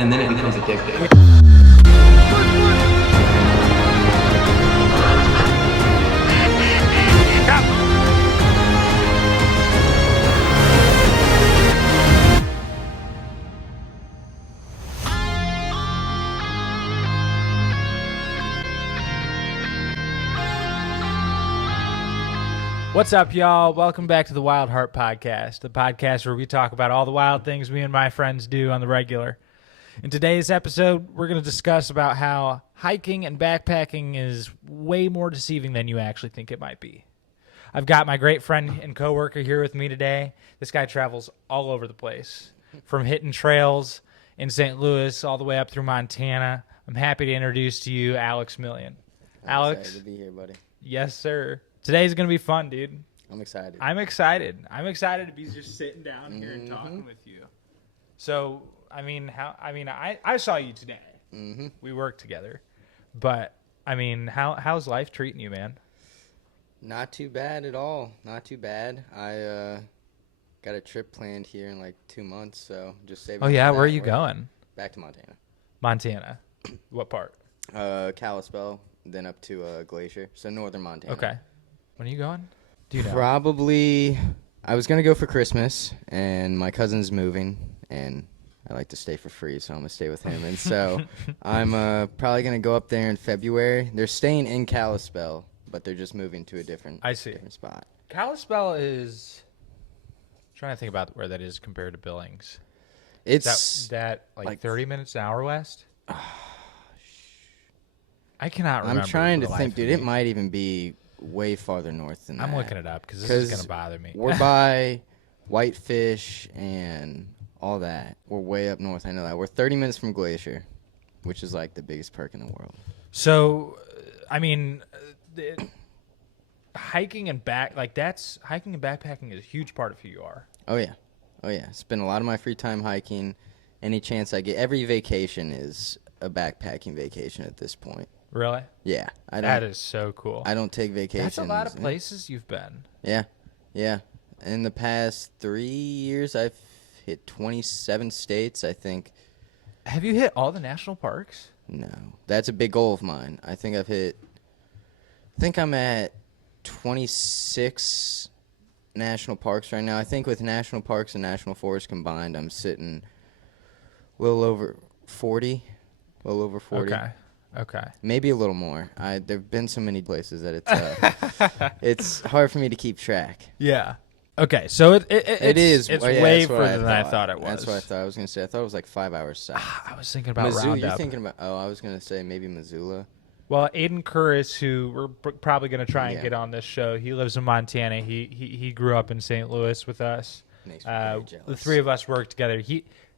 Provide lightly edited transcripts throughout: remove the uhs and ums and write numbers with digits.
and then it becomes addictive. What's up, y'all? Welcome back to the Wild Heart Podcast, the podcast where we talk about all the wild things me and my friends do on the regular. In today's episode, we're going to discuss about how hiking and backpacking is way more deceiving than you actually think it might be. I've got my great friend and coworker here with me today. This guy travels all over the place, from hitting trails in St. Louis all the way up through Montana. I'm happy to introduce to you Alex Million. Alex, excited to be here, buddy. Yes, sir. Today's going to be fun, dude. I'm excited. I'm excited to be just sitting down here and talking with you. So, I saw you today. Mm-hmm. We worked together. But, how's life treating you, man? Not too bad at all. Not too bad. I got a trip planned here in like 2 months, so just saving. Oh, yeah? Where are you going? Back to Montana. Montana. What part? Kalispell, then up to Glacier, so northern Montana. Okay. When are you going? Do you know? Probably, I was going to go for Christmas, and my cousin's moving, and I like to stay for free, so I'm going to stay with him. And so I'm probably going to go up there in February. They're staying in Kalispell, but they're just moving to a different spot. Kalispell is... I'm trying to think about where that is compared to Billings. It's that like 30 minutes an hour west? I cannot remember. I'm trying to think, dude. It might even be way farther north than that. I'm looking it up because this is going to bother me. We're by Whitefish and all that. We're way up north. I know that. We're 30 minutes from Glacier, which is like the biggest park in the world. So, hiking and backpacking is a huge part of who you are. Oh, yeah. Spend a lot of my free time hiking. Any chance I get. Every vacation is a backpacking vacation at this point. Really? Yeah. That is so cool. I don't take vacations. That's a lot of places you've been. Yeah. In the past 3 years, I've hit 27 states, I think. Have you hit all the national parks? No. That's a big goal of mine. I think I'm at 26 national parks right now. I think with national parks and national forests combined, I'm sitting well over 40. Okay. Maybe a little more. There've been so many places that it's hard for me to keep track. Yeah. Okay, so it's way further than I thought it was. That's what I thought. I was going to say. I thought it was like 5 hours south. I was thinking about Roundup. You're thinking about, I was going to say maybe Missoula. Well, Aiden Curris, who we're probably going to try and get on this show, he lives in Montana. He grew up in St. Louis with us. Makes me very jealous. The three of us work together.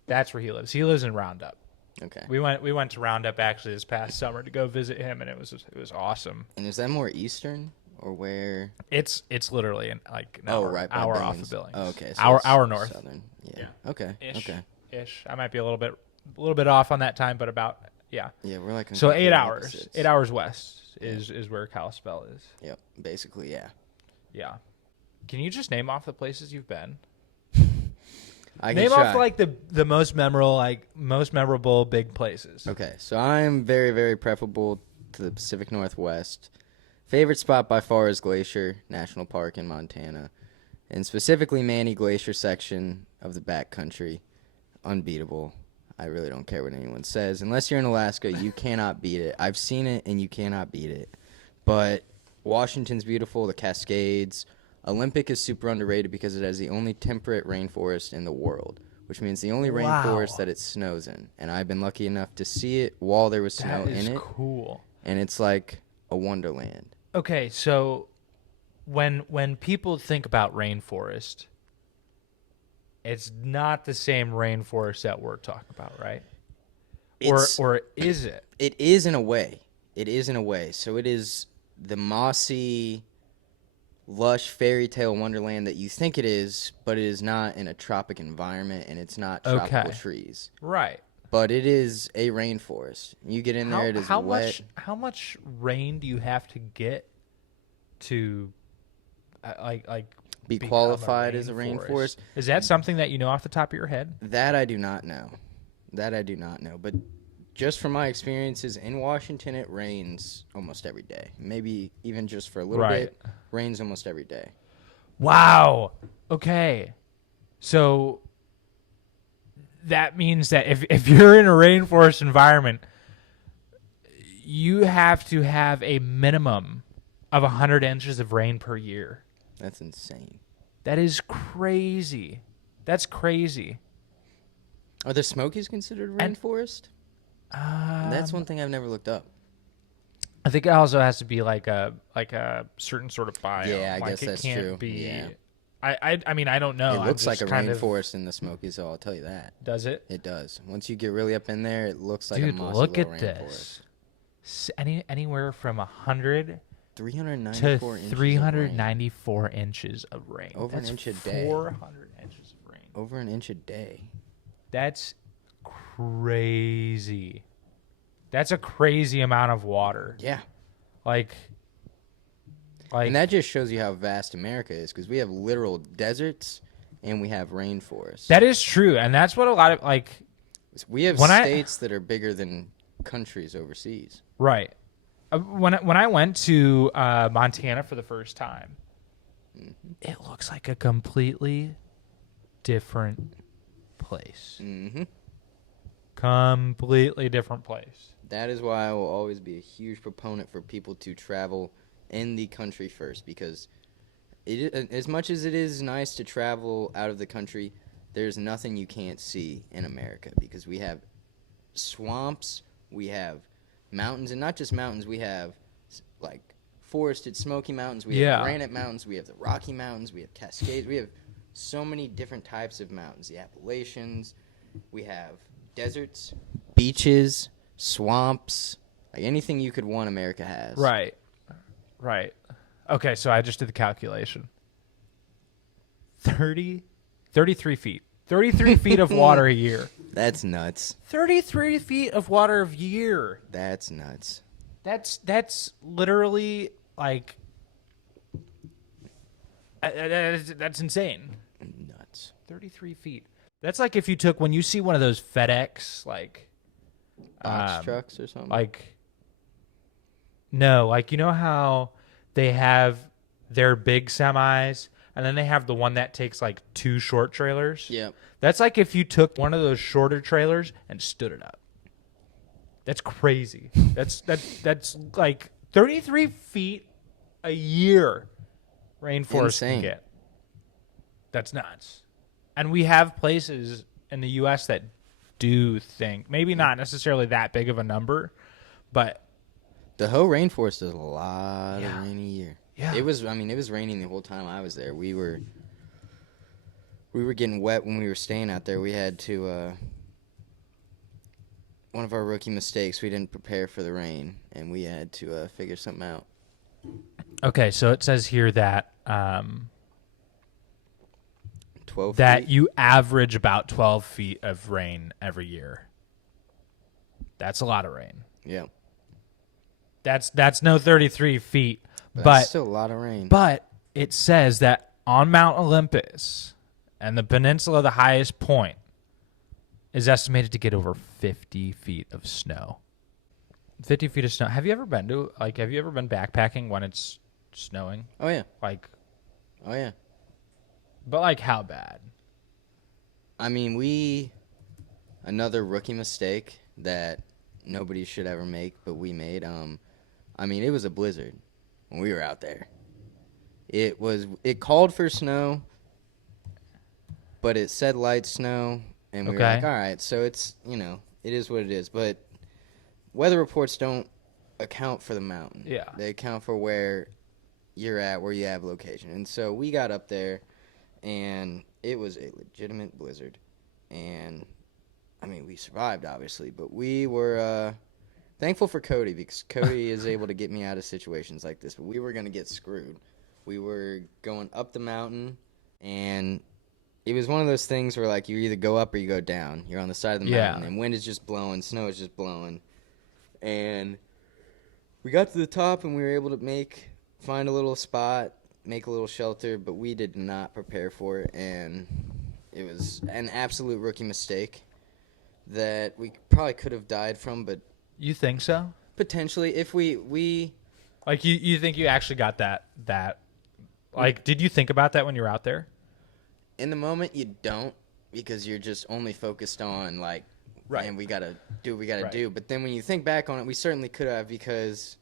That's where he lives. He lives in Roundup. Okay. We went to Roundup actually this past summer to go visit him, and it was awesome. And is that more eastern or where? It's literally an hour off of Billings. Oh, okay. So hour north. Southern. Yeah. Okay. Ish. I might be a little bit off on that time, but about yeah. Yeah, we're like so 8 hours. Opposites. 8 hours west is where Kalispell is. Yep. Basically, yeah. Yeah. Can you just name off the places you've been? Name off like the most memorable big places. Okay, so I'm very, very preferable to the Pacific Northwest. Favorite spot by far is Glacier National Park in Montana, and specifically Manny Glacier section of the backcountry. Unbeatable. I really don't care what anyone says. Unless you're in Alaska, you cannot beat it. I've seen it, and you cannot beat it. But Washington's beautiful, the Cascades. Olympic is super underrated because it has the only temperate rainforest in the world, which means the only rainforest that it snows in. And I've been lucky enough to see it while there was snow in it. That is cool. And it's like a wonderland. Okay, so when people think about rainforest, it's not the same rainforest that we're talking about, right? Or is it? It is in a way. So it is the mossy, lush fairy tale wonderland that you think it is, but it is not in a tropic environment, and it's not tropical trees. Right. But it is a rainforest. You get in there, it is wet. How much rain do you have to get to be qualified as a rainforest? Is that something that you know off the top of your head? That I do not know. That I do not know. But just from my experiences in Washington, it rains almost every day. Maybe even just for a little bit, rains almost every day. Wow. Okay. So that means that if you're in a rainforest environment, you have to have a minimum of 100 inches of rain per year. That's insane. That is crazy. That's crazy. Are the Smokies considered rainforest? That's one thing I've never looked up. I think it also has to be like a certain sort of biome. Yeah, I like guess it that's can't true. Be, Yeah. I mean, I don't know. It looks like a rainforest in the Smokies, so I'll tell you that. Does it? It does. Once you get really up in there, it looks like Dude, a mossy look little at rainforest. this. Anywhere from 100 394 to inches 394 inches of rain. Over That's an inch a day. 400 inches of rain. Over an inch a day. That's crazy. That's a crazy amount of water. Yeah. Like, and that just shows you how vast America is, because we have literal deserts and we have rainforests. that is true, and that's what a lot of like. We have states that are bigger than countries overseas. Right. When I went to Montana for the first time, it looks like a completely different place. Mm-hmm. Completely different place. That is why I will always be a huge proponent for people to travel in the country first, because as much as it is nice to travel out of the country, there's nothing you can't see in America, because we have swamps, we have mountains, and not just mountains, we have like forested Smoky Mountains, we have granite mountains, we have the Rocky Mountains, we have Cascades, we have so many different types of mountains, the Appalachians, we have deserts, beaches, swamps, like anything you could want, America has. Right. Okay, so I just did the calculation. 33 feet. 33 feet of water a year. That's nuts. 33 feet of water a year. That's nuts. That's literally like that's insane. Nuts. 33 feet. That's like if you took, when you see one of those FedEx like Box trucks or something. Like, no, like, you know how they have their big semis and then they have the one that takes like 2 short trailers? Yep. That's like if you took one of those shorter trailers and stood it up. That's crazy. That's like 33 feet a year rainforest can get. That's nuts. And we have places in the U.S. that do think, maybe not necessarily that big of a number, but the whole rainforest does a lot of rain a year. Yeah. It was raining the whole time I was there. We were getting wet when we were staying out there. We had to one of our rookie mistakes, we didn't prepare for the rain, and we had to figure something out. Okay, so it says here that 12 that feet? you average about 12 feet of rain every year. That's a lot of rain. Yeah. That's no 33 feet, But but that's still a lot of rain. But it says that on Mount Olympus and the peninsula, the highest point, is estimated to get over 50 feet of snow. 50 feet of snow. Have you ever been backpacking when it's snowing? Oh, yeah. Oh, yeah. But, like, how bad? I mean, another rookie mistake that nobody should ever make, but we made. I mean, it was a blizzard when we were out there. It called for snow, but it said light snow, and we were like, all right, so it's, it is what it is. But weather reports don't account for the mountain. Yeah. They account for where you're at, where you have location. And so we got up there, and it was a legitimate blizzard. And, I mean, we survived, obviously, but we were thankful for Cody, because Cody is able to get me out of situations like this. But we were going to get screwed. We were going up the mountain, and it was one of those things where, like, you either go up or you go down. You're on the side of the mountain, and wind is just blowing, snow is just blowing. And we got to the top, and we were able to find a little spot, make a little shelter, but we did not prepare for it, and it was an absolute rookie mistake that we probably could have died from, but You think so? potentially if we Like you think you actually got that like did you think about that when you were out there? in the moment you don't, because you're just only focused on like, Right. and we gotta do what we gotta Right. do. But then when you think back on it, we certainly could have, because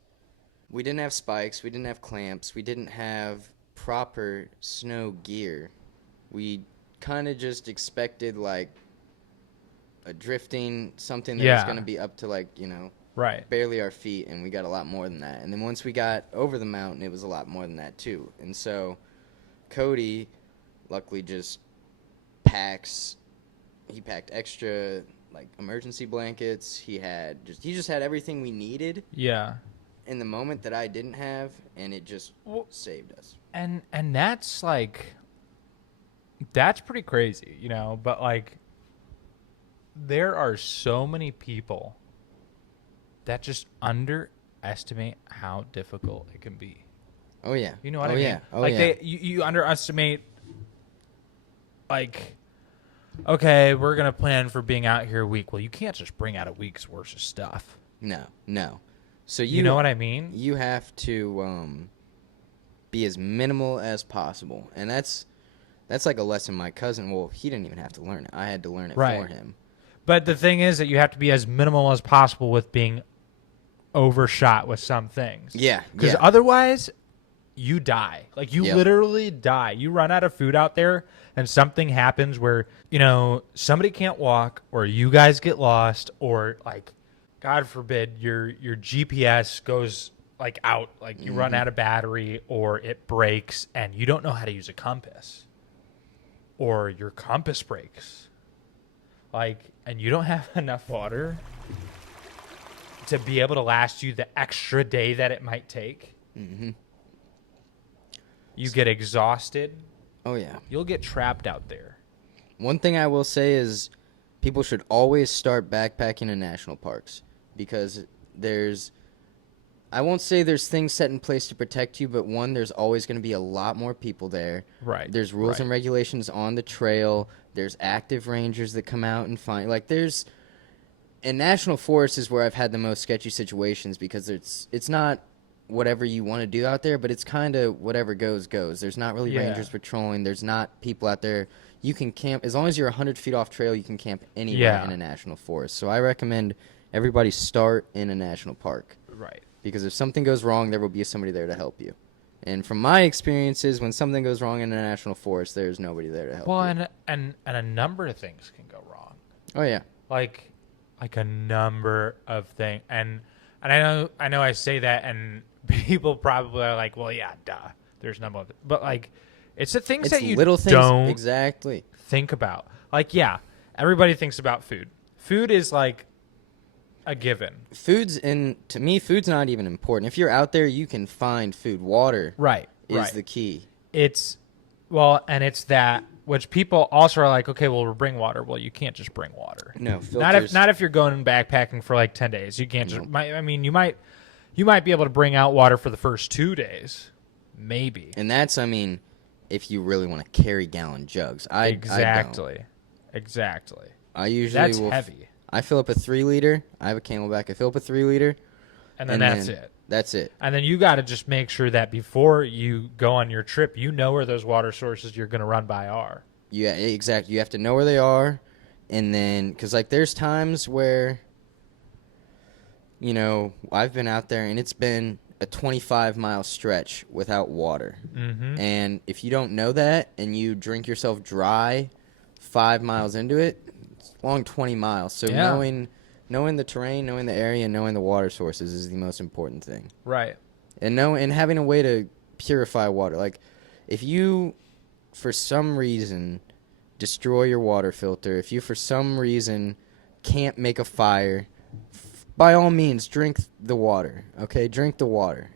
we didn't have spikes, we didn't have clamps, we didn't have proper snow gear. We kind of just expected like a drifting, something that was gonna be up to like, Right. barely our feet, and we got a lot more than that. And then once we got over the mountain, it was a lot more than that too. And so Cody luckily just he packed extra like emergency blankets. He just had everything we needed Yeah. in the moment that I didn't have, and it just saved us. And that's like that's pretty crazy, but like there are so many people that just underestimate how difficult it can be. Oh yeah. You know what I mean? Yeah. Oh like yeah. you underestimate like okay, we're going to plan for being out here a week. Well, you can't just bring out a week's worth of stuff. No. So You know what I mean? You have to be as minimal as possible, and that's like a lesson my cousin. Well, he didn't even have to learn it. I had to learn it for him. But the thing is that you have to be as minimal as possible with being overshot with some things. Yeah. Because otherwise, you die. Like, you Yep. literally die. You run out of food out there, and something happens where, somebody can't walk, or you guys get lost, or, like, God forbid, your GPS goes, like, out. Like, you run out of battery, or it breaks, and you don't know how to use a compass. Or your compass breaks. Like, and you don't have enough water to be able to last you the extra day that it might take. Mm-hmm. You get exhausted. Oh yeah. You'll get trapped out there. One thing I will say is people should always start backpacking in national parks, because I won't say there's things set in place to protect you, but one, there's always going to be a lot more people there. Right. There's rules and regulations on the trail. There's active rangers that come out and find, like, in national forests is where I've had the most sketchy situations, because it's not whatever you want to do out there, but it's kind of whatever goes. There's not really rangers patrolling. There's not people out there. You can camp as long as you're 100 feet off trail. You can camp anywhere in a national forest. So I recommend everybody start in a national park. Right. Because if something goes wrong, there will be somebody there to help you. And from my experiences, when something goes wrong in a national forest, there's nobody there to help you. Well, and a number of things can go wrong. Oh yeah. Like a number of things. And I know I say that, and people probably are like, well, yeah, duh. There's number of, but like, it's the things that you little things, don't exactly think about. Like, yeah, everybody thinks about food. Food is like a given. To me, food's not even important. If you're out there, you can find food. Water is the key. It's that, which people also are like, okay, well, we'll bring water. Well, you can't just bring water. No, filters. Not if you're going backpacking for like 10 days. You can't just, I mean, you might be able to bring out water for the first 2 days. Maybe. And that's, if you really want to carry gallon jugs. Exactly. I usually That's heavy. I fill up a 3-liter. I have a Camelback. I fill up a 3-liter. And then that's it. That's it. And then you got to just make sure that before you go on your trip, you know where those water sources you're going to run by are. Yeah, exactly. You have to know where they are. And then, because, like, there's times where, I've been out there and it's been a 25-mile stretch without water. Mm-hmm. And if you don't know that and you drink yourself dry 5 miles into it, it's a long 20 miles. So knowing the terrain, knowing the area, and knowing the water sources is the most important thing. Right. And having a way to purify water. Like, if you, for some reason, destroy your water filter, if you, for some reason, can't make a fire, by all means, drink the water, okay? Drink the water.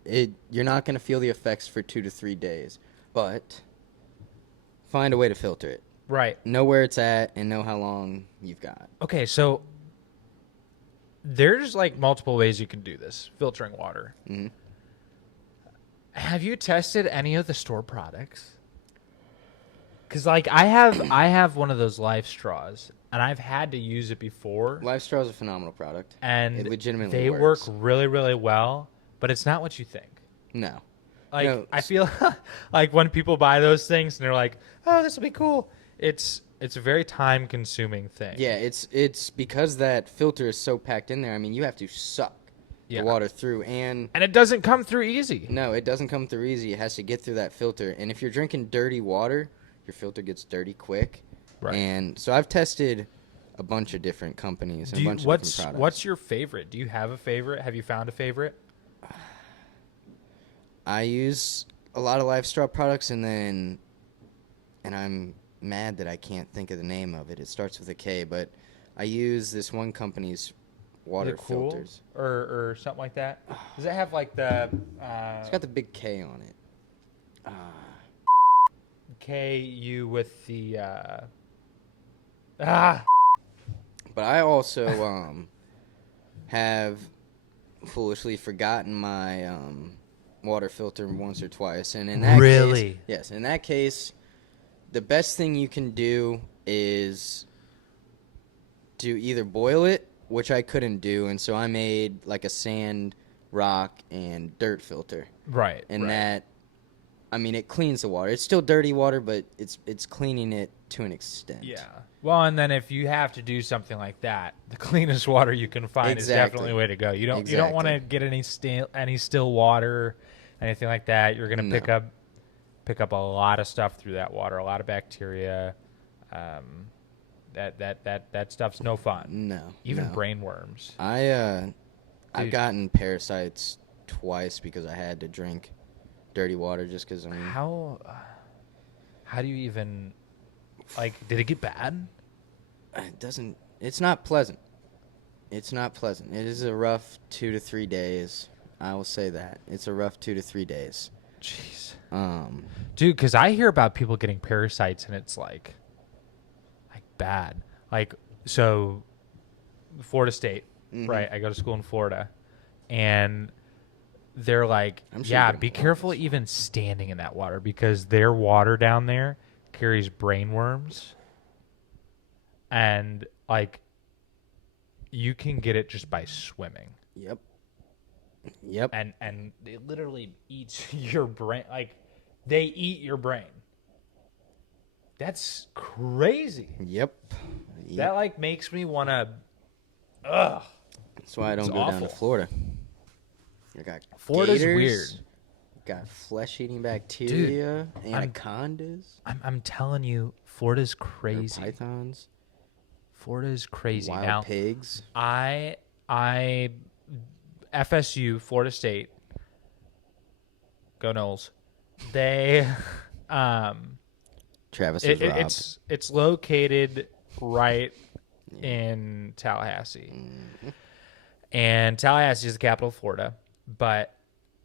You're not going to feel the effects for 2 to 3 days, but find a way to filter it. Right. Know where it's at and know how long you've got. Okay, so there's like multiple ways you can do this, filtering water. Mm-hmm. Have you tested any of the store products? Because like I have one of those Life straws, and I've had to use it before. LifeStraw is a phenomenal product. And it legitimately they works. work really, really well, but it's not what you think. No. Like, No. I feel like when people buy those things and they're like, oh, this will be cool. It's a very time-consuming thing. Yeah, it's because that filter is so packed in there. I mean, you have to suck the water through, and it doesn't come through easy. No, it doesn't come through easy. It has to get through that filter, and if you're drinking dirty water, your filter gets dirty quick. Right. And so I've tested a bunch of different companies and a bunch of different products. What's your favorite? Do you have a favorite? Have you found a favorite? I use a lot of LifeStraw products, and I'm mad that I can't think of the name of it. It starts with a K, but I use this one company's water filters. Or something like that. Does it have like the... it's got the big K on it. KU with the... But I also have foolishly forgotten my water filter once or twice, and in that case, yes, in that case, the best thing you can do is to either boil it, which I couldn't do, and so I made like a sand, rock, and dirt filter. Right. And that, I mean, it cleans the water. It's still dirty water, but it's cleaning it to an extent. Yeah. Well, and then if you have to do something like that, the cleanest water you can find is definitely the way to go. You don't want to get any still water, anything like that. You're gonna pick up a lot of stuff through that water, a lot of bacteria. That stuff's no fun. No. Even brain worms. I've gotten parasites twice because I had to drink dirty water just because How do you even, like, did it get bad? It's not pleasant. It's not pleasant. It is a rough 2 to 3 days. I will say that. It's a rough 2 to 3 days. Jeez. Dude, because I hear about people getting parasites and it's like bad. Like, so Florida State, right? I go to school in Florida, and they're like, be careful even standing in that water because their water down there carries brain worms, and like you can get it just by swimming. Yep. And it literally eats your brain. Like, they eat your brain. That's crazy. Yep. That like makes me want to. Ugh. That's why I don't go down to Florida. I got Florida's gators, weird. Got flesh-eating bacteria, Dude, anacondas. I'm telling you, Florida's crazy. Pythons. Florida's crazy. Wild now, pigs. I FSU, Florida State. Go Noles. They Travis is robbed. It's located right in Tallahassee. And Tallahassee is the capital of Florida, but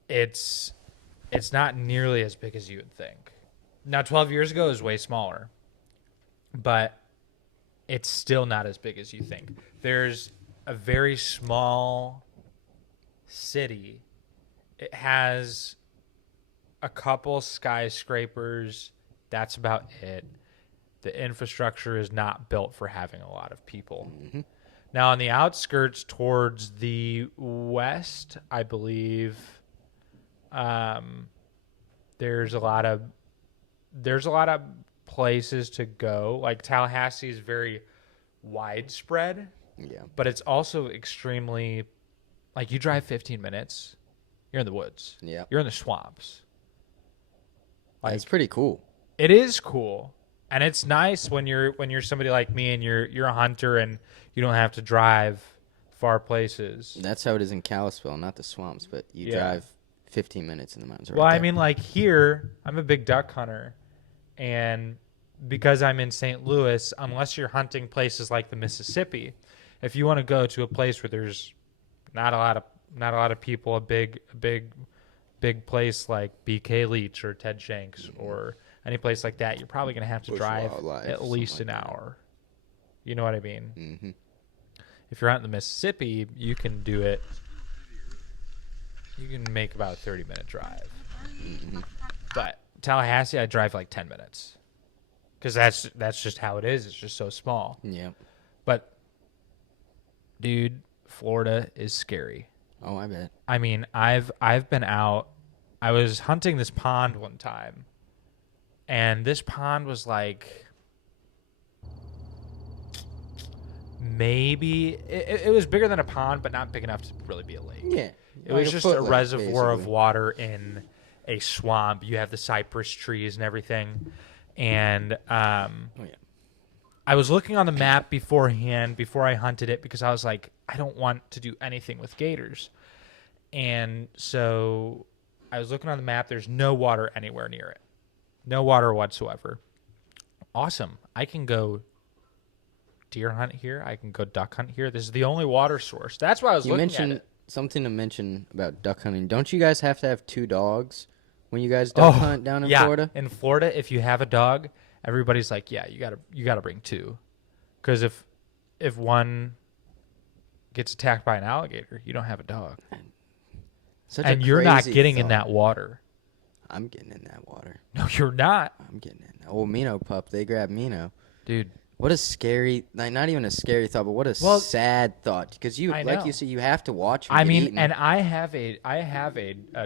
it's not nearly as big as you would think. Now, 12 years ago, it was way smaller, but it's still not as big as you think. There's a very small city. It has a couple skyscrapers. That's about it. The infrastructure is not built for having a lot of people. Now, on the outskirts towards the west, I believe, there's a lot of places to go. Like, Tallahassee is very widespread, but it's also extremely, like, you drive 15 minutes, you're in the woods. You're in the swamps. Like, it's pretty cool. It is cool. And it's nice when you're somebody like me and you're a hunter and you don't have to drive far places. That's how it is in Kalispell, not the swamps, but you drive 15 minutes in the mountains. Well, I mean, like here, I'm a big duck hunter, and because I'm in St. Louis, unless you're hunting places like the Mississippi, if you want to go to a place where there's not a lot of people, a big place like BK Leach or Ted Shanks or any place like that, you're probably going to have to drive at least an hour. You know what I mean? If you're out in the Mississippi, you can do it. You can make about a 30-minute drive. But Tallahassee, I drive like 10 minutes because that's just how it is. It's just so small. But, dude, Florida is scary. Oh, I bet. I mean, I've been out. I was hunting this pond one time, and this pond was like maybe it was bigger than a pond, but not big enough to really be a lake. Yeah. It was just a reservoir of water in a swamp. You have the cypress trees and everything, and I was looking on the map beforehand before I hunted it because I was like, I don't want to do anything with gators. And so I was looking on the map. There's no water anywhere near it. No water whatsoever. Awesome. I can go deer hunt here. I can go duck hunt here. This is the only water source. That's why I was looking at it. Something to mention about duck hunting. Don't you guys have to have 2 dogs when you guys duck hunt down in Florida? In Florida, if you have a dog, everybody's like, yeah, you gotta bring 2. Because if one gets attacked by an alligator, you don't have a dog. And you're not getting in that water. I'm getting in that water. No, you're not. I'm getting in. Oh, Mino pup. They grabbed Mino. Dude. What a scary, like not even a scary thought, but what a sad thought. Because like you said, you have to watch him get eaten. And I have a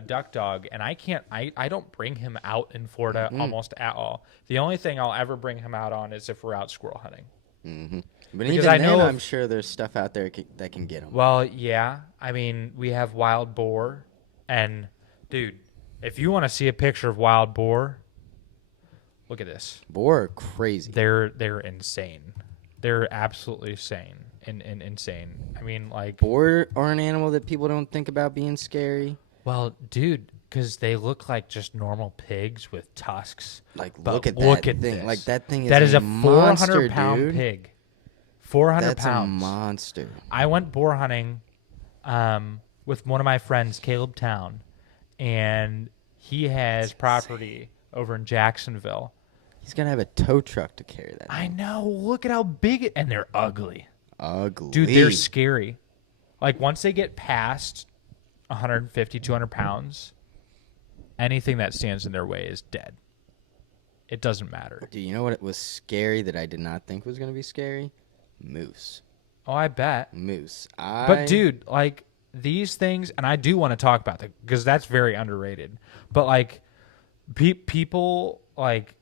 duck dog, and I don't bring him out in Florida almost at all. The only thing I'll ever bring him out on is if we're out squirrel hunting. Mm-hmm. But because even then, I'm sure there's stuff out there that can get him. Well, yeah. I mean, we have wild boar. And, dude, if you want to see a picture of wild boar, look at this. Boar are crazy. They're insane. They're absolutely insane. Insane. I mean, like... Boar are an animal that people don't think about being scary. Well, dude, because they look like just normal pigs with tusks. Like, look at that thing. This. Like, that thing is that is a monster, 400-pound pig. 400 That's pounds. That's a monster. I went boar hunting with one of my friends, Caleb Town, and he has property over in Jacksonville. He's going to have a tow truck to carry that. I know. Look at how big and they're ugly. Ugly. Dude, they're scary. Like, once they get past 150, 200 pounds, anything that stands in their way is dead. It doesn't matter. Dude, you know what was scary that I did not think was going to be scary? Moose. Oh, I bet. Moose. But, dude, like, these things, and I do want to talk about that because that's very underrated. But, like, people, like,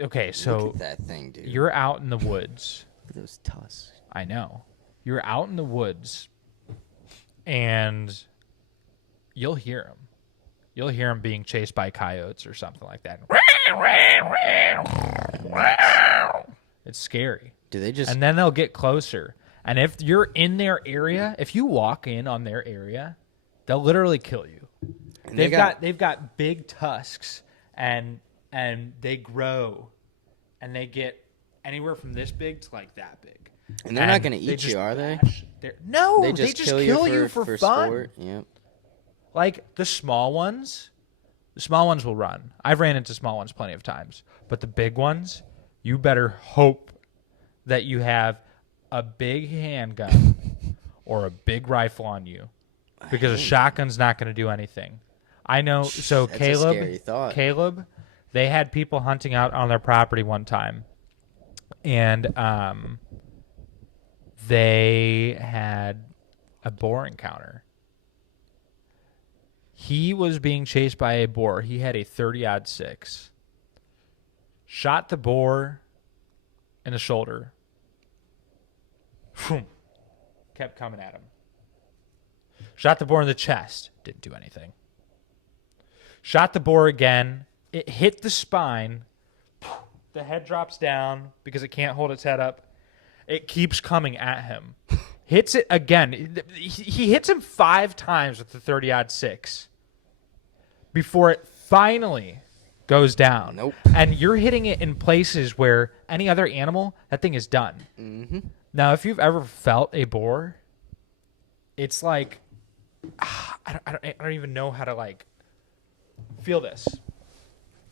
okay, so look at that thing, dude. You're out in the woods. Look at those tusks. I know. You're out in the woods, and you'll hear them. You'll hear them being chased by coyotes or something like that. It's scary. Do they just... And then they'll get closer. And if you're in their area, if you walk in on their area, they'll literally kill you. And they've got big tusks, and they grow, and they get anywhere from this big to like that big. And they're not going to eat you, are they? No, they just kill you for fun. Sport. Yep. Like the small ones will run. I've ran into small ones plenty of times, but the big ones, you better hope that you have a big handgun or a big rifle on you, because a shotgun's not going to do anything. I know. So That's a scary thought. Caleb, they had people hunting out on their property one time, and they had a boar encounter. He was being chased by a boar. He had a 30-06. Shot the boar in the shoulder. Kept coming at him. Shot the boar in the chest. Didn't do anything. Shot the boar again. It hit the spine. The head drops down because it can't hold its head up. It keeps coming at him. Hits it again. He hits him 5 times with the 30-06 before it finally goes down. Nope. And you're hitting it in places where any other animal, that thing is done. Mm-hmm. Now, if you've ever felt a boar, it's like, I don't even know how to, like, feel this.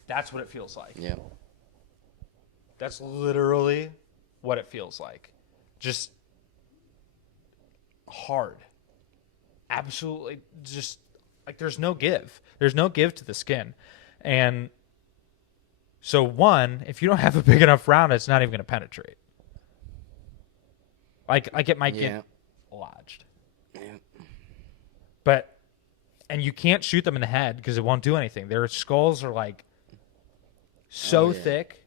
That's what it feels like. Yeah. That's literally what it feels like. Just hard. Absolutely. Just like there's no give. There's no give to the skin. And so, one, if you don't have a big enough round, it's not even going to penetrate. Like it might get lodged. Yeah. And you can't shoot them in the head because it won't do anything. Their skulls are like so thick.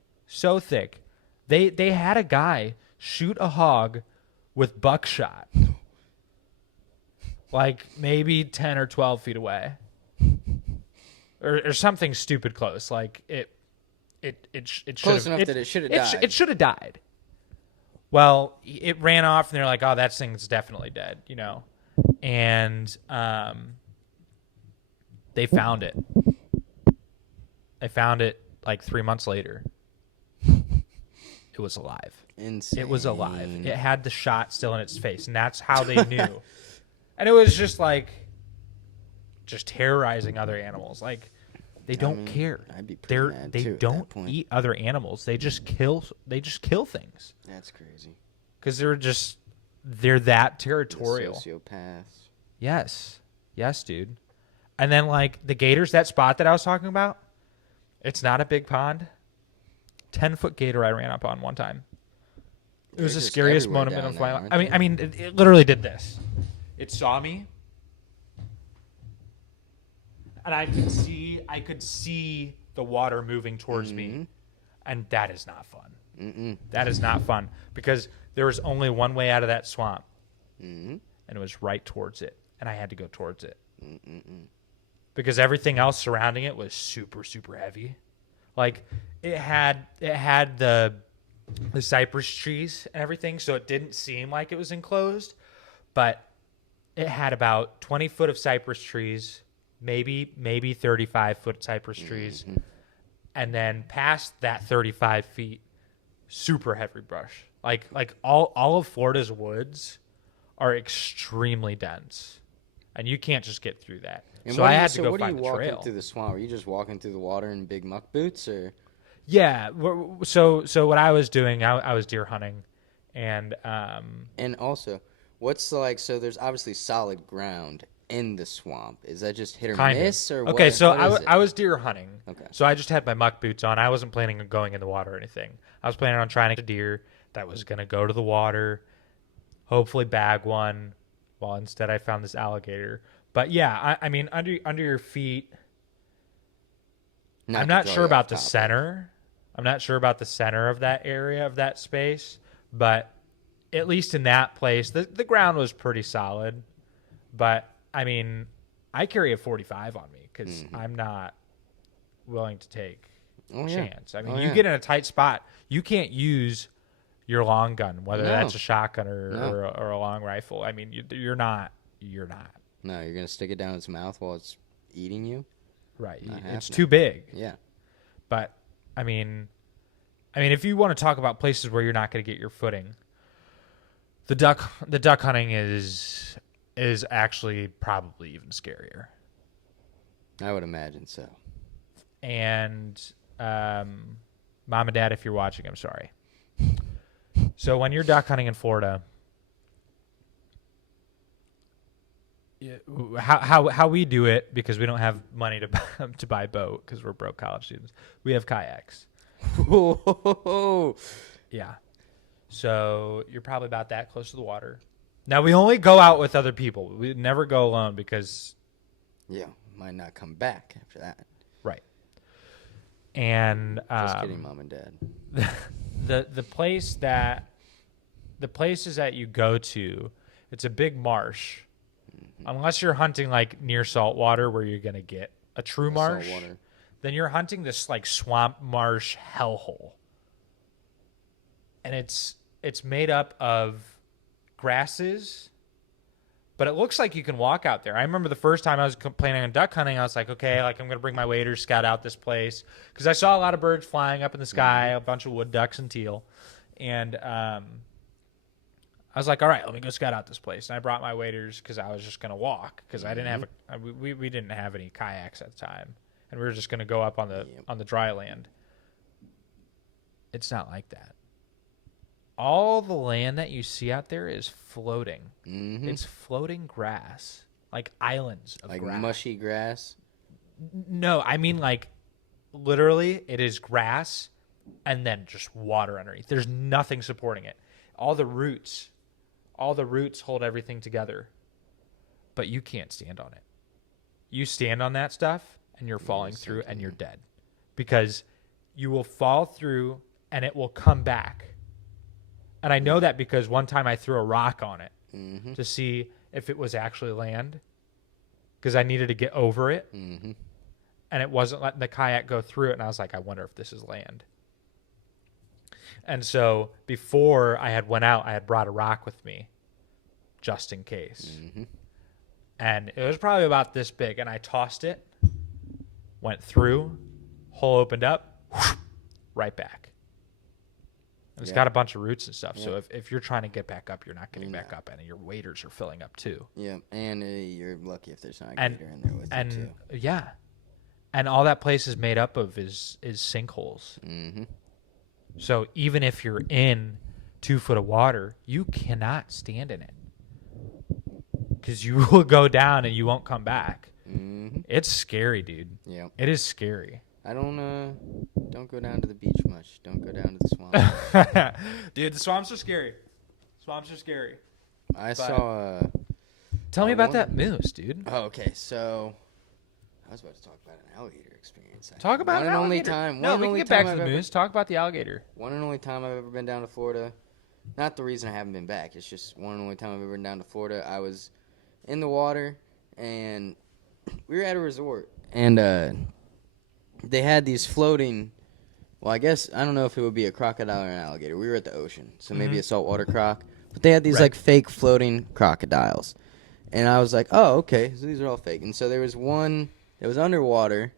They had a guy shoot a hog with buckshot, like maybe 10 or 12 feet away, or something stupid close. Like it should close enough that it should have died. It should have died. Well, it ran off, and they're like, "Oh, that thing's definitely dead," you know, and they found it. They found it like 3 months later. It was alive. Insane. It was alive. It had the shot still in its face, and that's how they knew. And it was just terrorizing other animals. Like, they don't care. I'd be pretty mad too They don't eat other animals. They just kill things. That's crazy. Because they're that territorial. The sociopaths. Yes, dude. And then like the gators, that spot that I was talking about, it's not a big pond. 10-foot gator I ran up on one time. It was the scariest moment of my life. I mean, it literally did this. It saw me, and I could see the water moving towards me, and that is not fun. That is not fun because there was only one way out of that swamp, and it was right towards it, and I had to go towards it because everything else surrounding it was super, super heavy. Like it had the cypress trees and everything, so it didn't seem like it was enclosed, but it had about 20 foot of cypress trees, maybe 35-foot cypress trees, and then past that 35 feet, super heavy brush. Like all of Florida's woods are extremely dense, and you can't just get through that. And so I had to go what find are the you trail. walking through the swamp? Are you just walking through the water in big muck boots, or? Yeah. So what I was doing, I was deer hunting, and also, what's like? So there's obviously solid ground in the swamp. Is that just hit or kind miss, of. or okay? what, So what I was deer hunting. Okay. So I just had my muck boots on. I wasn't planning on going in the water or anything. I was planning on trying to get a deer that was gonna go to the water, hopefully bag one. Well, instead I found this alligator. But yeah, I mean under your feet. I'm not sure about the center. I'm not sure about the center of that area of that space, but at least in that place, the ground was pretty solid. But I mean, I carry a 45 on me because I'm not willing to take a chance. I mean, you get in a tight spot, you can't use your long gun, whether that's a shotgun or a long rifle. I mean, you're not. No, you're gonna stick it down its mouth while it's eating you. Right, it's too big. Yeah, but I mean, if you want to talk about places where you're not going to get your footing, the duck hunting is actually probably even scarier. I would imagine so. And Mom and Dad, if you're watching, I'm sorry. So when you're duck hunting in Florida, how we do it, because we don't have money to buy a boat because we're broke college students, we have kayaks. Whoa. Yeah. So you're probably about that close to the water. Now, we only go out with other people. We never go alone because... Yeah, might not come back after that. Right. And... Just kidding, Mom and Dad. The places that you go to, it's a big marsh. Unless you're hunting like near salt water where you're going to get a true marsh, then you're hunting this like swamp marsh hellhole. And it's made up of grasses, but it looks like you can walk out there. I remember the first time I was planning on duck hunting, I was like, okay, like I'm going to bring my waders, scout out this place, because I saw a lot of birds flying up in the sky, a bunch of wood ducks and teal. And I was like, all right, let me go scout out this place. And I brought my waders because I was just going to walk, because I didn't have we didn't have any kayaks at the time, and we were just going to go up on the dry land. It's not like that. All the land that you see out there is floating. It's floating grass, like islands of grass. Like mushy grass? No, I mean like literally it is grass and then just water underneath. There's nothing supporting it. All the roots all the roots hold everything together, but you can't stand on it. You stand on that stuff and you're falling through and you're dead, because you will fall through and it will come back. And I know that because one time I threw a rock on it to see if it was actually land, because I needed to get over it. And it wasn't letting the kayak go through it. And I was like, I wonder if this is land. And so before I had went out, I had brought a rock with me just in case. And it was probably about this big. And I tossed it, went through, hole opened up, right back. And it's got a bunch of roots and stuff. So if you're trying to get back up, you're not getting back up. And your waders are filling up too. Yeah. And you're lucky if there's not a gator in there with you too. Yeah. And all that place is made up of is sinkholes. So even if you're in 2 foot of water, you cannot stand in it, because you will go down and you won't come back. It's scary, dude. Yeah. It is scary. I don't go down to the beach much. Don't go down to the swamp. Dude, the swamps are scary. Swamps are scary. Tell me about that moose, dude. Oh, okay. So I was about to talk about an alligator experience. Talk about one an and only alligator. time. No, we can get back to the moose. Talk about the alligator. One and only time I've ever been down to Florida. Not the reason I haven't been back. It's just one and only time I've ever been down to Florida. I was in the water, and we were at a resort, and they had these floating. Well, I guess I don't know if it would be a crocodile or an alligator. We were at the ocean, so maybe a saltwater croc. But they had these like fake floating crocodiles, and I was like, "Oh, okay, so these are all fake." And so there was one that was underwater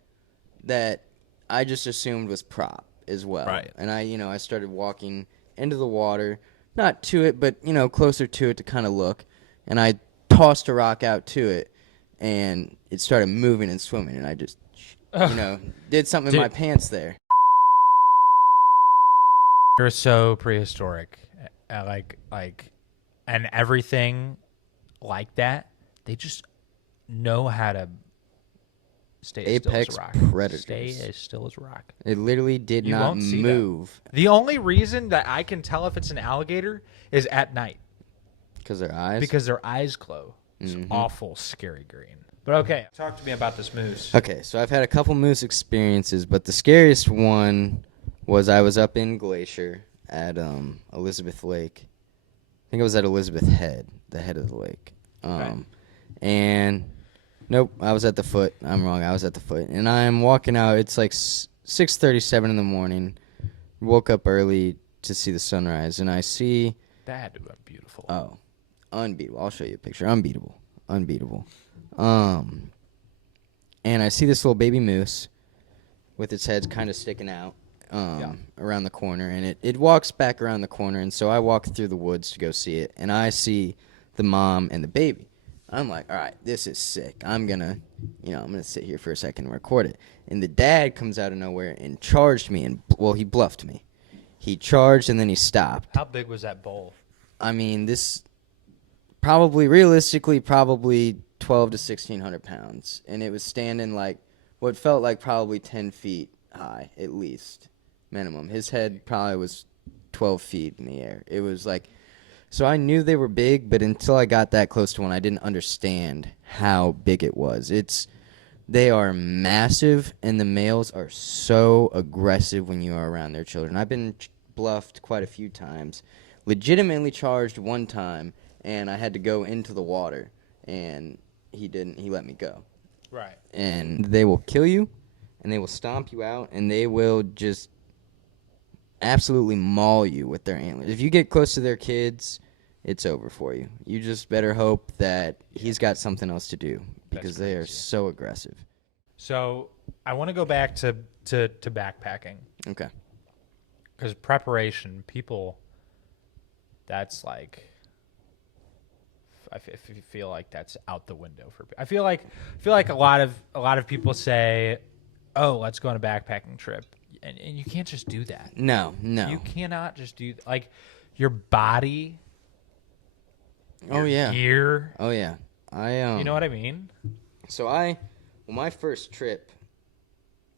that I just assumed was prop as well. Right. And I started walking into the water, not to it, but closer to it to kind of look, and I tossed a rock out to it, and it started moving and swimming, and I just did something in my pants there. You're so prehistoric, and everything like that. They just know how to stay Apex as still as a rock. predators. Stay as still as a rock. It literally did not move. The only reason that I can tell if it's an alligator is at night. Because their eyes? Because their eyes glow. It's awful, scary green. But okay, talk to me about this moose. Okay, so I've had a couple moose experiences, but the scariest one was I was up in Glacier at Elizabeth Lake. I think it was at Elizabeth Head, the head of the lake. And nope, I was at the foot. I'm wrong. I was at the foot. And I'm walking out. It's like 6:37 in the morning. Woke up early to see the sunrise, and I see... That had to have been beautiful. Oh, unbeatable. I'll show you a picture. Unbeatable. And I see this little baby moose with its head kind of sticking out around the corner, and it walks back around the corner, and so I walk through the woods to go see it, and I see the mom and the baby. I'm like, all right, this is sick. I'm gonna sit here for a second and record it. And the dad comes out of nowhere and charged me, and he bluffed me. He charged and then he stopped. How big was that bull? I mean, this realistically 12 to 1,600 pounds, and it was standing like what felt like probably 10 feet high at least, minimum. His head probably was 12 feet in the air. It was like, so I knew they were big, but until I got that close to one, I didn't understand how big it was. They are massive, and the males are so aggressive when you are around their children. I've been bluffed quite a few times, legitimately charged one time, and I had to go into the water, and he let me go. Right. And they will kill you, and they will stomp you out, and they will just absolutely maul you with their antlers. If you get close to their kids, it's over for you. You just better hope that he's got something else to do, because they are so aggressive. So I want to go back to backpacking. Okay. Because preparation, that's like, I feel like that's out the window for. I feel like a lot of people say, "Oh, let's go on a backpacking trip," and you can't just do that. No. You cannot just do like your body. Your gear. Oh yeah. You know what I mean? So my first trip,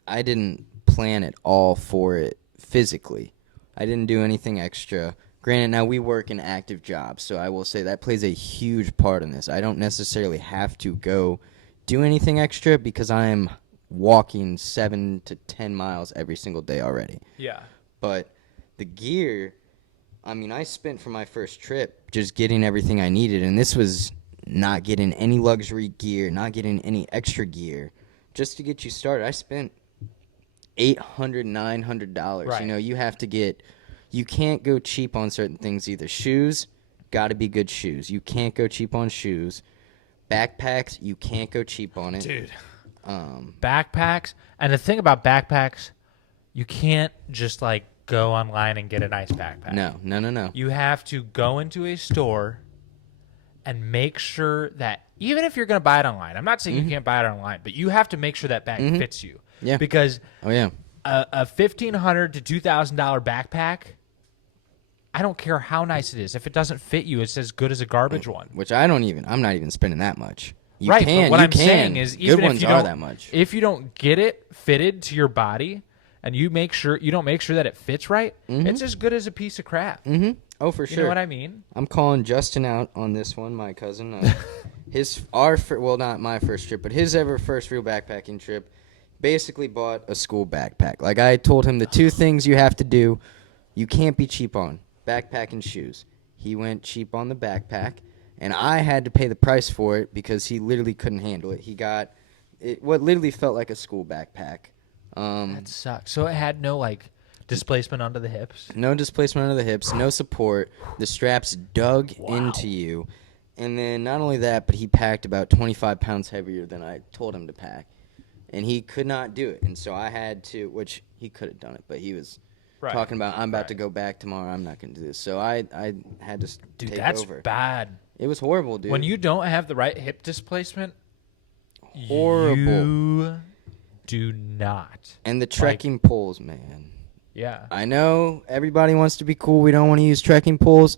I didn't plan at all for it physically. I didn't do anything extra. Granted, now we work in active jobs, so I will say that plays a huge part in this. I don't necessarily have to go do anything extra because I am walking 7 to 10 miles every single day already. Yeah. But the gear, I mean, I spent for my first trip just getting everything I needed, and this was not getting any luxury gear, not getting any extra gear. Just to get you started, I spent $800, $900. Right. You know, you can't go cheap on certain things either. Shoes, got to be good shoes. You can't go cheap on shoes. Backpacks, you can't go cheap on it. Dude. Backpacks. And the thing about backpacks, you can't just like go online and get a nice backpack. No. You have to go into a store and make sure that even if you're going to buy it online, I'm not saying you can't buy it online, but you have to make sure that bag fits you. Yeah. Because a $1,500 to $2,000 backpack, I don't care how nice it is. If it doesn't fit you, it's as good as a garbage one. Which I'm not even spending that much. You right, can, but what you I'm can. saying is Good even ones if you are don't, that much. if you don't get it fitted to your body and you don't make sure that it fits right, it's as good as a piece of crap. Mm-hmm. Oh, for sure. You know what I mean? I'm calling Justin out on this one, my cousin. Not my first trip, but his first real backpacking trip, basically bought a school backpack. Like I told him the two things you have to do, you can't be cheap on, backpack and shoes. He went cheap on the backpack, and I had to pay the price for it because he literally couldn't handle it. He got what literally felt like a school backpack. That sucks. So it had no like displacement under the hips? No displacement under the hips, no support. The straps dug into you. And then not only that, but he packed about 25 pounds heavier than I told him to pack. And he could not do it. And so I had to, which he could have done it, but he was talking about, I'm about to go back tomorrow. I'm not going to do this. So I had to take over. Dude, that's bad. It was horrible, dude. When you don't have the right hip displacement, horrible. You do not. And the trekking poles, man. Yeah. I know everybody wants to be cool. We don't want to use trekking poles.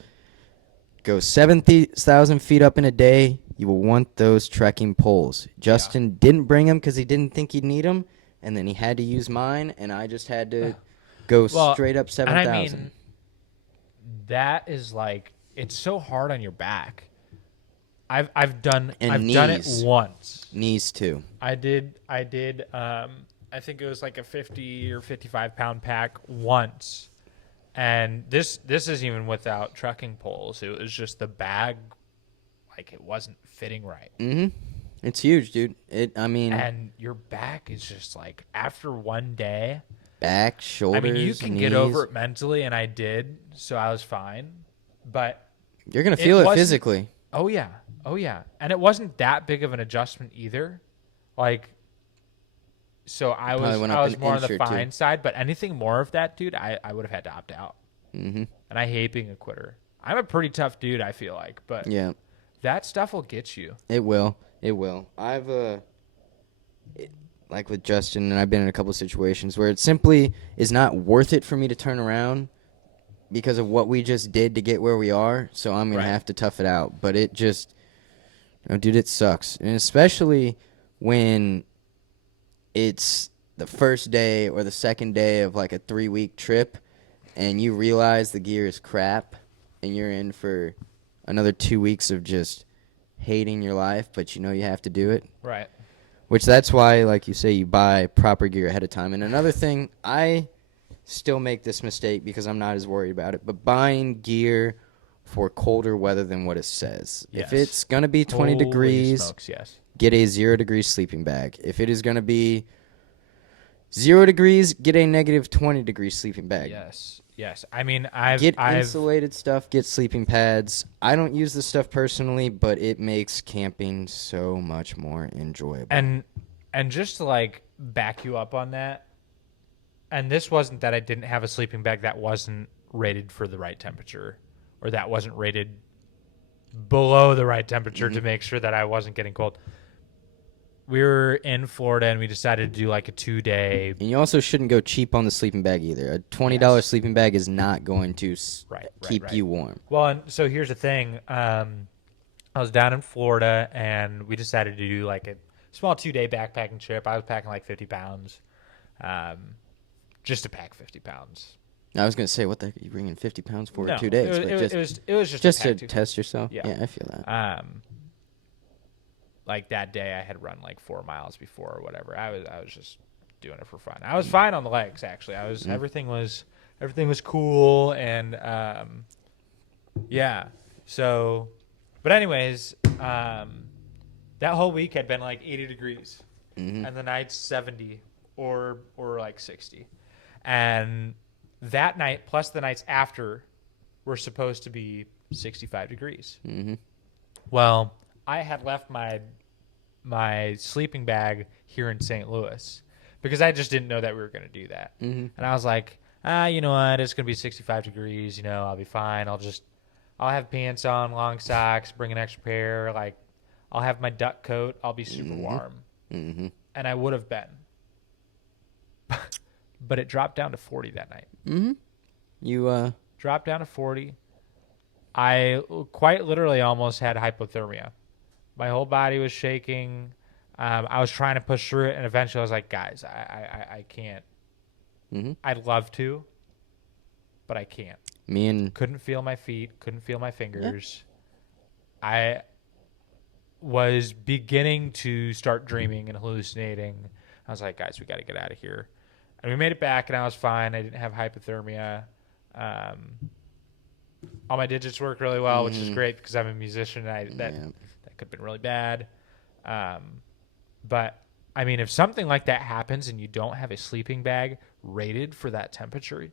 Go 7,000 feet up in a day. You will want those trekking poles. Justin didn't bring them because he didn't think he'd need them, and then he had to use mine, and I just had to go straight up 7,000. And I mean, that is like, it's so hard on your back. I've done it once. Knees too. I did. I think it was like a 50 or 55 pound pack once, and this is even without trekking poles. It was just the bag, like it wasn't fitting right. Mm-hmm. It's huge, dude. And your back is just like after one day. Back, shoulders, I mean, you can knees. get over it mentally, and I did, so I was fine. But you're gonna feel it physically. Oh yeah, and it wasn't that big of an adjustment either. Like, so I was more on the fine side. But anything more of that, dude, I would have had to opt out. Mm-hmm. And I hate being a quitter. I'm a pretty tough dude, I feel like, but yeah, that stuff will get you. It will. I've like with Justin, and I've been in a couple of situations where it simply is not worth it for me to turn around because of what we just did to get where we are. So I'm gonna have to tough it out. But it just, dude, it sucks, and especially when it's the first day or the second day of like a 3-week trip, and you realize the gear is crap, and you're in for another 2 weeks of just hating your life, but you have to do it. Right. Which that's why, like you say, you buy proper gear ahead of time. And another thing, I still make this mistake because I'm not as worried about it, but buying gear for colder weather than what it says. Yes. If it's going to be 20 Holy degrees, smokes, yes. Get a 0-degree sleeping bag. If it is going to be 0 degrees, get a negative 20-degree sleeping bag. Yes. I mean, I've insulated stuff. Get sleeping pads. I don't use this stuff personally, but it makes camping so much more enjoyable. And just to like back you up on that, and this wasn't that I didn't have a sleeping bag that wasn't rated for the right temperature, or that wasn't rated below the right temperature to make sure that I wasn't getting cold. We were in Florida, and we decided to do like a 2-day. And you also shouldn't go cheap on the sleeping bag either. A $20 sleeping bag is not going to keep you warm. Well, and so here's the thing. I was down in Florida, and we decided to do like a small 2-day backpacking trip. I was packing like 50 pounds, just to pack 50 pounds. I was gonna say, what the heck are you bringing 50 pounds for No, 2 days? it was just just a to test yourself. Yeah. Yeah, I feel that. Like that day I had run like 4 miles before or whatever. I was just doing it for fun. I was fine on the legs actually. Everything was cool and yeah. So, but anyways, that whole week had been like 80 degrees, and the night's 70 or like 60, and that night plus the nights after were supposed to be 65 degrees. Well, I had left my sleeping bag here in St. Louis because I just didn't know that we were going to do that. And I was like, you know what? It's going to be 65 degrees. You know, I'll be fine. I'll have pants on, long socks, bring an extra pair. Like, I'll have my duck coat. I'll be super warm. And I would have been. But it dropped down to 40 that night. You dropped down to 40. I quite literally almost had hypothermia. My whole body was shaking. I was trying to push through it, and eventually I was like, guys, I can't. I'd love to, but I can't. Couldn't feel my feet, couldn't feel my fingers. Yeah. I was beginning to start dreaming and hallucinating. I was like, guys, we got to get out of here. And we made it back, and I was fine. I didn't have hypothermia. All my digits work really well, which is great because I'm a musician. And that could have been really bad. But, I mean, if something like that happens and you don't have a sleeping bag rated for that temperature,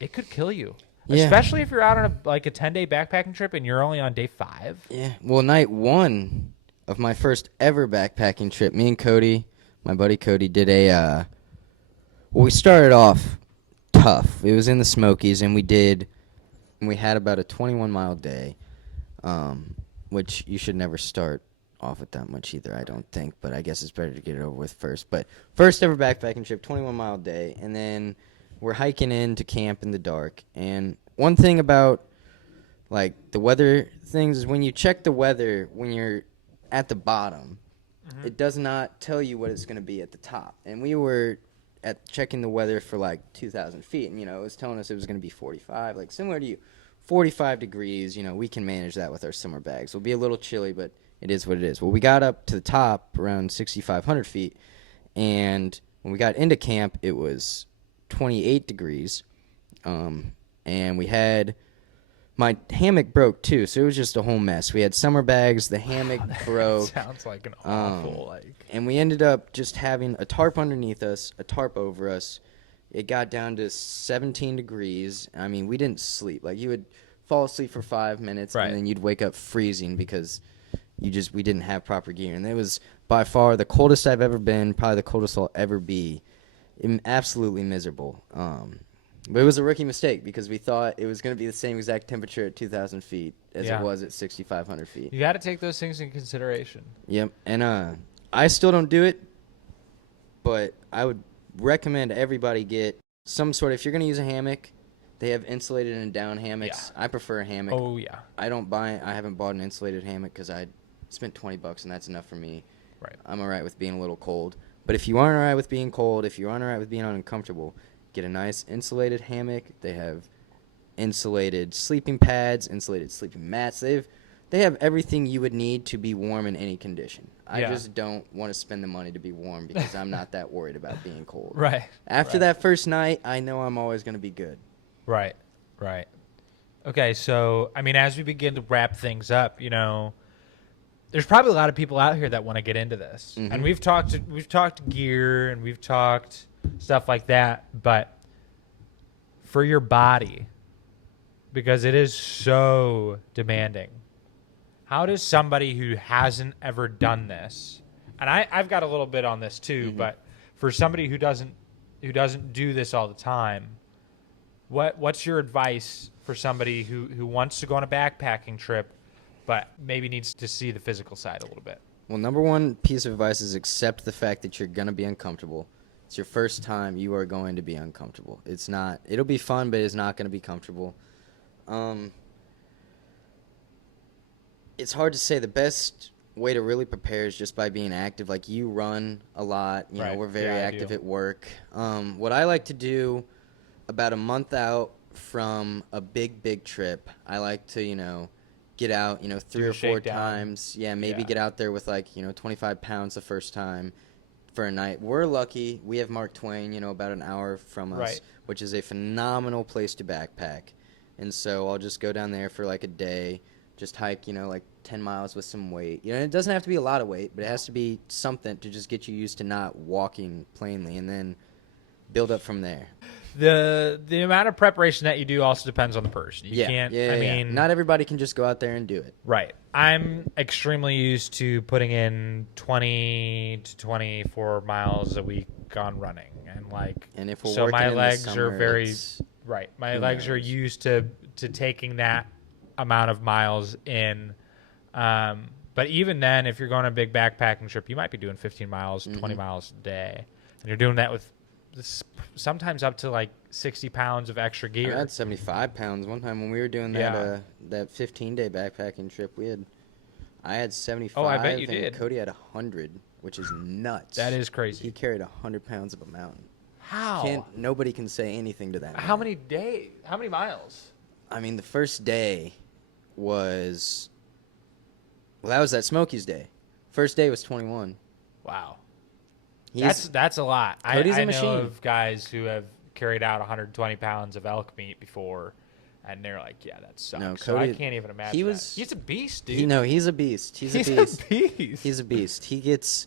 it could kill you. Yeah. Especially if you're out on a 10-day backpacking trip and you're only on day 5. Yeah. Well, night 1 of my first ever backpacking trip, me and Cody, my buddy Cody, did we started off tough. It was in the Smokies, and we had about a 21-mile day, which you should never start off with that much either, I don't think, but I guess it's better to get it over with first. But first ever backpacking trip, 21-mile day, and then we're hiking into camp in the dark. And one thing about, the weather things is when you check the weather when you're at the bottom, it does not tell you what it's going to be at the top. And we were checking the weather for 2,000 feet, and, it was telling us it was going to be 45, similar to you. 45 degrees, we can manage that with our summer bags. It'll be a little chilly, but it is what it is. Well, we got up to the top around 6,500 feet, and when we got into camp, it was 28 degrees, and we had my hammock broke too, so it was just a whole mess. We had summer bags, the hammock broke. Sounds like an awful and we ended up just having a tarp underneath us, a tarp over us. It got down to 17 degrees. I mean, we didn't sleep. You would fall asleep for 5 minutes, and then you'd wake up freezing because we didn't have proper gear. And it was by far the coldest I've ever been, probably the coldest I'll ever be. Absolutely miserable. But it was a rookie mistake because we thought it was going to be the same exact temperature at 2,000 feet as it was at 6,500 feet. You got to take those things into consideration. Yep. And I still don't do it, but I would recommend everybody get some sort of, if you're going to use a hammock, they have insulated and down hammocks. Yeah. I prefer a hammock. Oh, yeah. I haven't bought an insulated hammock because I spent $20 and that's enough for me. Right. I'm all right with being a little cold. But if you aren't all right with being cold, if you aren't all right with being uncomfortable, get a nice insulated hammock. They have insulated sleeping pads, insulated sleeping mats. They have everything you would need to be warm in any condition. I just don't want to spend the money to be warm because I'm not that worried about being cold. Right. After that first night, I know I'm always going to be good. Right. Okay, so, I mean, as we begin to wrap things up, there's probably a lot of people out here that want to get into this. Mm-hmm. And we've talked gear and we've talked stuff like that, but for your body, because it is so demanding, how does somebody who hasn't ever done this, and I've got a little bit on this too, but for somebody who doesn't do this all the time, what's your advice for somebody who wants to go on a backpacking trip but maybe needs to see the physical side a little bit? Well, number one piece of advice is accept the fact that you're going to be uncomfortable. It's your first time. You are going to be uncomfortable. It'll be fun, but it's not going to be comfortable. It's hard to say. The best way to really prepare is just by being active. Like, you run a lot. You know, we're very active at work. What I like to do about a month out from a big trip, I like to, get out, 3 or 4 shakedown. times. Yeah, maybe Yeah. get out there with 25 pounds the first time for a night. We're lucky. We have Mark Twain, about an hour from us, Right. which is a phenomenal place to backpack. And so I'll just go down there for a day, just hike, 10 miles with some weight. It doesn't have to be a lot of weight, but it has to be something to just get you used to not walking plainly, and then build up from there. The amount of preparation that you do also depends on the person. You can't. I mean, not everybody can just go out there and do it. right. I'm extremely used to putting in 20 to 24 miles a week on running, And if we're so working my in legs the summer, are very it's- right. My who legs are knows? used to taking that amount of miles in. But even then, if you're going on a big backpacking trip, you might be doing 15 miles, 20 miles a day, and you're doing that with sometimes up to 60 pounds of extra I gear. had 75 pounds one time when we were doing Yeah. that 15-day backpacking trip. I had 75. Oh, I bet you and did. Cody had 100, which is nuts. That is crazy. He carried 100 pounds up a mountain. How? Nobody can say anything to that. How man. many days? How many miles? I mean, the first day was. Well, that was that Smokies day. First day was 21. Wow. He's, That's a lot. Cody's I a know machine. of guys who have carried out 120 pounds of elk meat before, and they're like, "Yeah, that sucks." No, So I Cody- can't even imagine. he that. was- He's a beast, dude. he's a beast. He's a He's beast. a beast. He's a beast. He gets.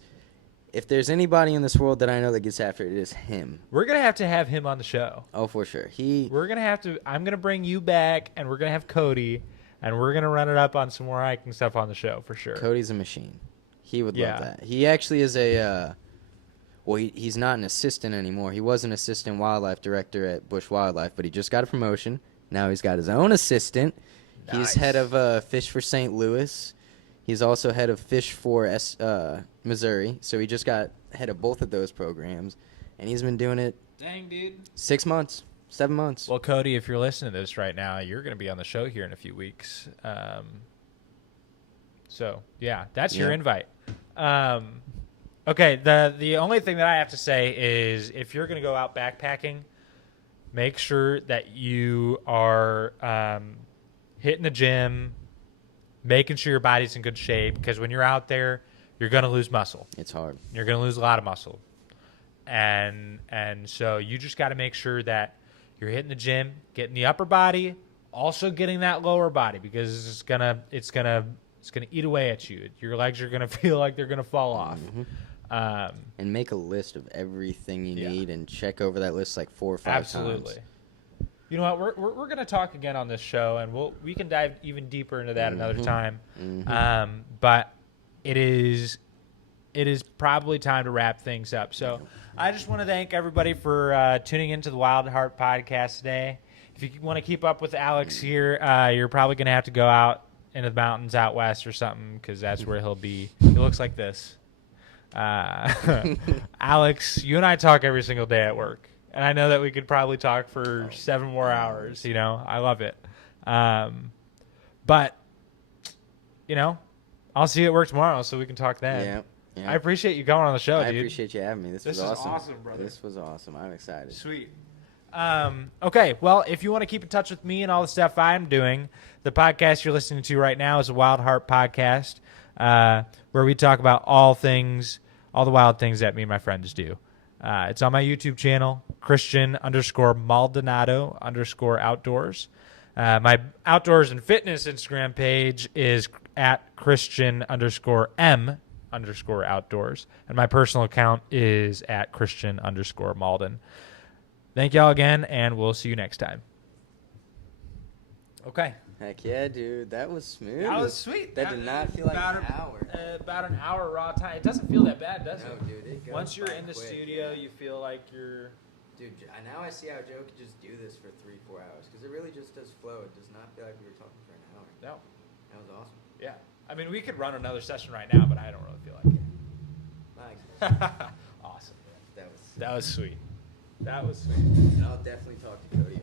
If there's anybody in this world that I know that gets after it, it is him. We're gonna have to have him on the show. Oh, for sure. We're gonna have to. I'm gonna bring you back, and we're gonna have Cody, and we're gonna run it up on some more hiking stuff on the show for sure. Cody's a machine. He would Yeah. love that. He actually is a. Well, he's not an assistant anymore. He was an assistant wildlife director at Bush Wildlife, but he just got a promotion. Now he's got his own assistant. Nice. He's head of Fish for St. Louis. He's also head of Fish for Missouri. So he just got head of both of those programs, and he's been doing it Dang, dude. 6 months, 7 months. Well, Cody, if you're listening to this right now, you're gonna be on the show here in a few weeks. So yeah, that's your Yeah. invite. Okay, the only thing that I have to say is if you're going to go out backpacking, make sure that you are hitting the gym, making sure your body's in good shape, because when you're out there, you're going to lose muscle. It's hard. You're going to lose a lot of muscle. And so you just got to make sure that you're hitting the gym, getting the upper body, also getting that lower body, because it's going to eat away at you. Your legs are going to feel like they're going to fall off. And make a list of everything you Yeah. need and check over that list 4 or 5 Absolutely. times. You know what? We're going to talk again on this show, and we can dive even deeper into that another time. But it is probably time to wrap things up. So I just want to thank everybody for tuning into the Wild Heart podcast today. If you want to keep up with Alex here, you're probably going to have to go out into the mountains out west or something, because that's where he'll be. He looks like this. Alex, you and I talk every single day at work, and I know that we could probably talk for 7 more hours. I love it. But I'll see you at work tomorrow, so we can talk then. Yeah. I appreciate you coming on the show, I dude. appreciate you having me. This was is awesome. awesome, brother. This was awesome. I'm excited. Sweet. Okay, well, if you want to keep in touch with me and all the stuff I'm doing, the podcast you're listening to right now is a Wild Heart podcast, where we talk about all the wild things that me and my friends do. It's on my YouTube channel, Christian_Maldonado_outdoors. My outdoors and fitness Instagram page is at Christian_M_outdoors. And my personal account is at Christian_Malden. Thank y'all again, and we'll see you next time. Okay. Heck yeah, dude. That was smooth. That was sweet. That did not feel like about an hour. About an hour raw time. It doesn't feel that bad, does No, it? dude, it goes Once you're by in the quick. studio, you feel like you're... Dude, now I see how Joe could just do this for 3-4 hours, because it really just does flow. It does not feel like we were talking for an hour. No. That was awesome. Yeah. I mean, we could run another session right now, but I don't really feel like Thanks. it. Awesome. That was. That was sweet. That was sweet. And I'll definitely talk to Cody.